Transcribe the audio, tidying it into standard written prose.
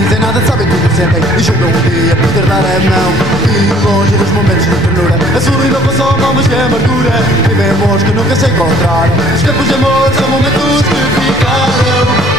dizem nada, sabem tudo, sentem e julgam um dia poder dar a mão. E longe dos momentos de ternura, a solidão foi só mal, mas que amargura. Vivem amores que nunca se encontraram. Os tempos de amor são momentos que ficaram.